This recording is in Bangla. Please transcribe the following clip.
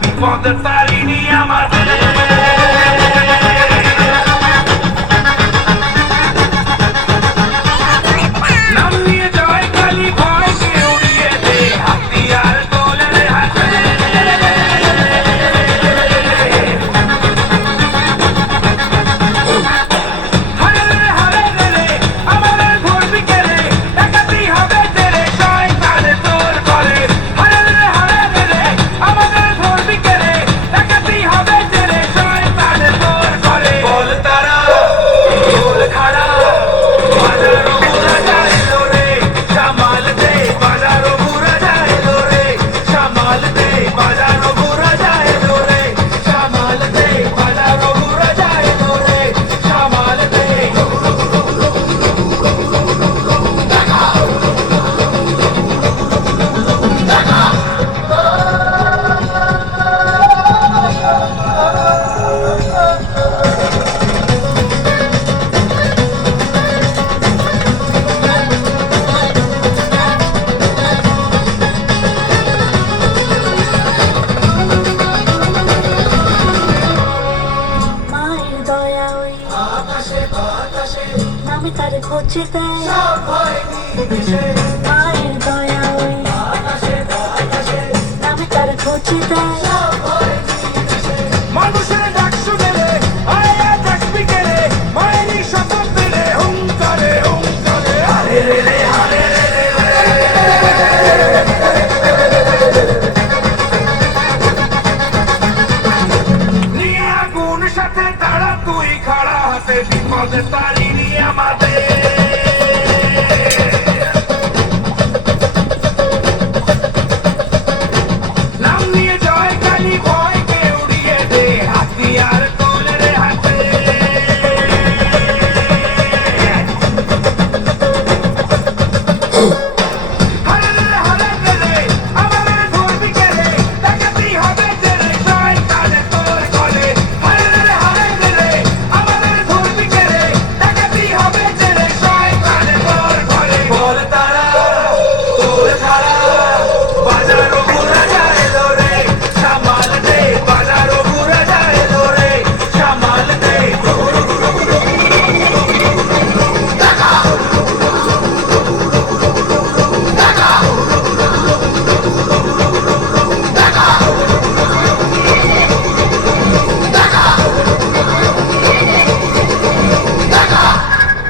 বিপদের তারিণী আমাদের নাম নিয়ে জয় কালী ভয়কে উড়িয়ে দে হাতিয়ার তোলে রে হাতে হরে রে হরে রে আমাদের ভোর বিকেলে একাতেই হবে তেরে শয়তান তোর ঘরে হরে রে হরে রে আমাদের ভোর বিকেলে একাতেই হবে তেরে শয়তান তোর ঘরে বল তারা বল খাড়া বাজারও বুড়া যায় রে সামাল দে বাজারও বুড়া যায় রে সামাল দে বাজারও বুড়া যায় রে সামাল দে বাজারও বুড়া যায় রে সামাল দে মায়ের দয়া ওই নামে তার খোঁজে দেয় মায়ের দয়া ওই নামে তার খোঁজে দেয় মানুষের ডাক শুনে রে আয়া ডাক বিকেলে মায়েরই শপথ দিলে হুঙ্কারে হুঙ্কারে আরে রে রে আরে রে নিয়ে আগুন সাথে তারা তুই খাড়া হাতে বিপদের তারিণী আমাদের